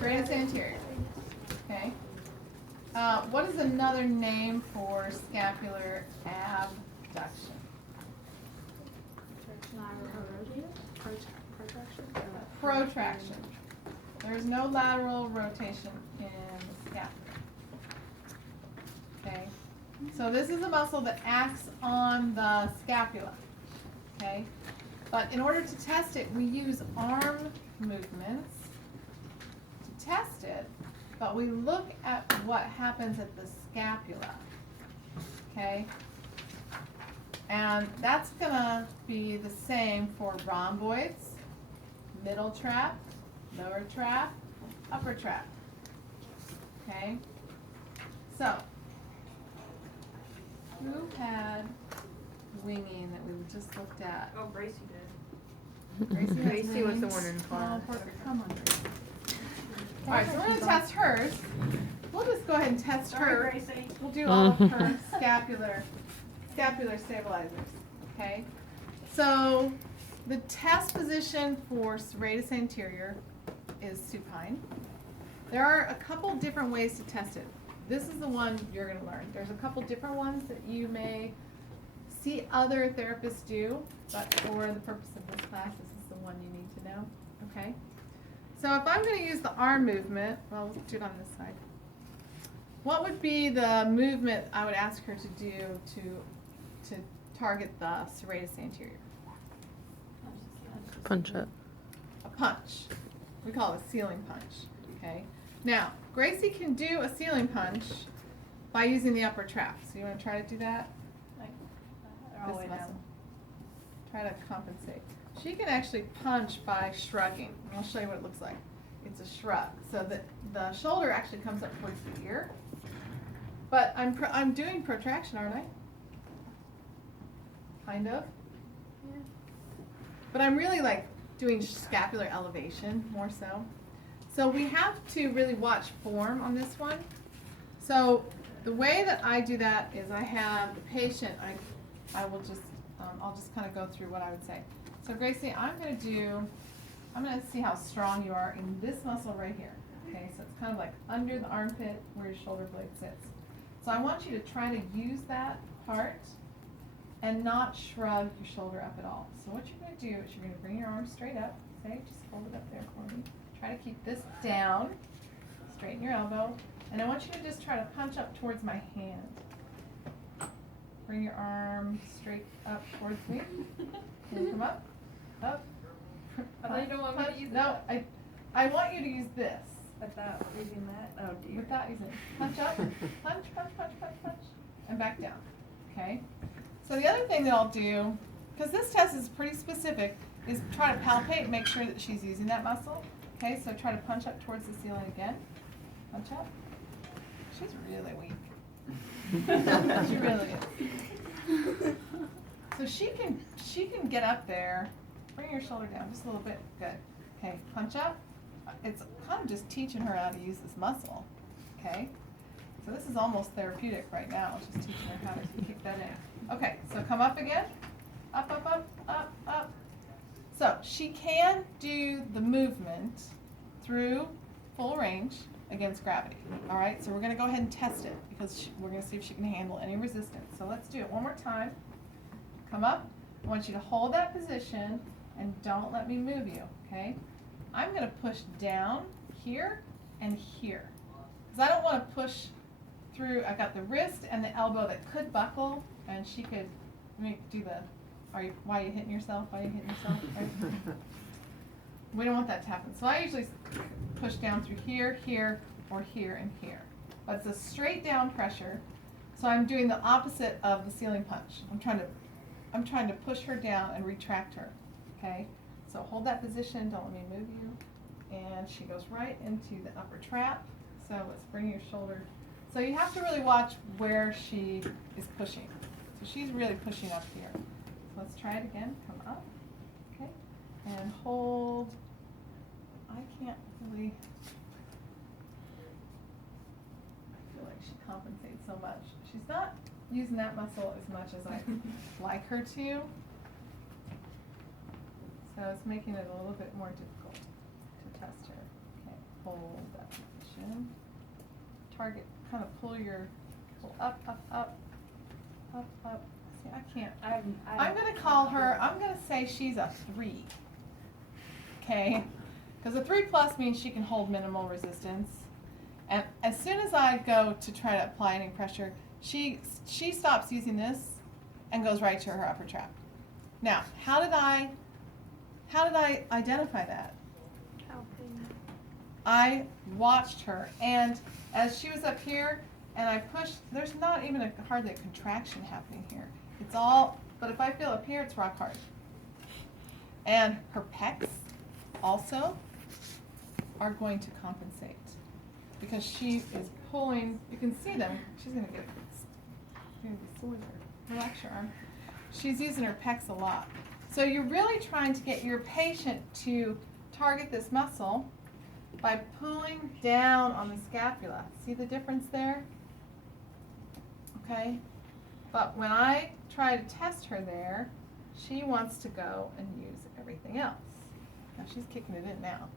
serratus anterior. Okay. What is another name for scapular abduction? Protraction. There is no lateral rotation in the scapula. Okay. So this is a muscle that acts on the scapula. Okay. But in order to test it, we use arm movements to test it, but we look at what happens at the scapula. Okay. And that's going to be the same for rhomboids, middle trap, lower trap, upper trap. Okay? So, who had winging that we just looked at? Oh, Gracie did. Gracie was the one in class. Oh, come on, Gracie. All right, so we're going to test hers. We'll just go ahead and test her. Gracie. We'll do all of her scapular stabilizers. Okay? So, the test position for serratus anterior is supine. There are a couple different ways to test it. This is the one you're going to learn. There's a couple different ones that you may see other therapists do, but for the purpose of this class, this is the one you need to know. Okay? So if I'm going to use the arm movement, well, we'll do it on this side. What would be the movement I would ask her to do to target the serratus anterior? Punch up. A punch. We call it a ceiling punch. Okay. Now, Gracie can do a ceiling punch by using the upper trap. So you want to try to do that? All the way This down. muscle. Try to compensate. She can actually punch by shrugging. I'll show you what it looks like. It's a shrug. So the shoulder actually comes up towards the ear. But I'm doing protraction, aren't I? Kind of. Yeah. But I'm really like doing scapular elevation more so. So we have to really watch form on this one. So the way that I do that is I have the patient, I'll just kind of go through what I would say. So Gracie, I'm going to see how strong you are in this muscle right here. Okay, so it's kind of like under the armpit where your shoulder blade sits. So I want you to try to use that part and not shrug your shoulder up at all. So what you're going to do is you're going to bring your arm straight up. Say, just hold it up there for me. Try to keep this down. Straighten your elbow. And I want you to just try to punch up towards my hand. Bring your arm straight up towards me. And come up. Up. I thought you don't want me to use No, I want you to use this. Without using that? Oh, dear. Without using it. Punch up. Punch, punch, punch, punch, punch. And back down. Okay? So the other thing that I'll do, because this test is pretty specific, is try to palpate and make sure that she's using that muscle. Okay, so try to punch up towards the ceiling again. Punch up. She's really weak. She really is. So she can get up there. Bring your shoulder down just a little bit. Good. Okay, punch up. It's kind of just teaching her how to use this muscle. Okay? So this is almost therapeutic right now, just teaching her how to kick that in. Okay, so come up again. Up, up, up, up, up. So she can do the movement through full range against gravity. All right, so we're going to go ahead and test it because we're going to see if she can handle any resistance. So let's do it one more time. Come up. I want you to hold that position and don't let me move you, okay? I'm going to push down here and here because I don't want to push through. I've got the wrist and the elbow that could buckle, and she could do the. Why are you hitting yourself? Why are you hitting yourself? Right? We don't want that to happen. So I usually push down through here, here, or here and here. But it's a straight down pressure. So I'm doing the opposite of the ceiling punch. I'm trying to push her down and retract her. Okay? So hold that position, don't let me move you. And she goes right into the upper trap. So let's bring your shoulder. So you have to really watch where she is pushing. So she's really pushing up here. So let's try it again. Come up. Okay? And hold. I can't really. I feel like she compensates so much. She's not using that muscle as much as I like her to. So it's making it a little bit more difficult to test her. Okay, hold that position. Target, kind of pull up, up, up, up, up. See, I can't. I'm gonna call her, I'm gonna say she's a 3. Okay? Because a 3+ means she can hold minimal resistance. And as soon as I go to try to apply any pressure, she stops using this and goes right to her upper trap. Now, how did I identify that? I watched her, and as she was up here, and I pushed, there's not even hardly a contraction happening here. It's all, but if I feel up here, it's rock hard. And her pecs also are going to compensate because she is pulling, you can see them, she's going to get sore there. Relax your arm. She's using her pecs a lot. So you're really trying to get your patient to target this muscle by pulling down on the scapula. See the difference there? Okay? But when I try to test her there, she wants to go and use everything else. Now she's kicking it in now.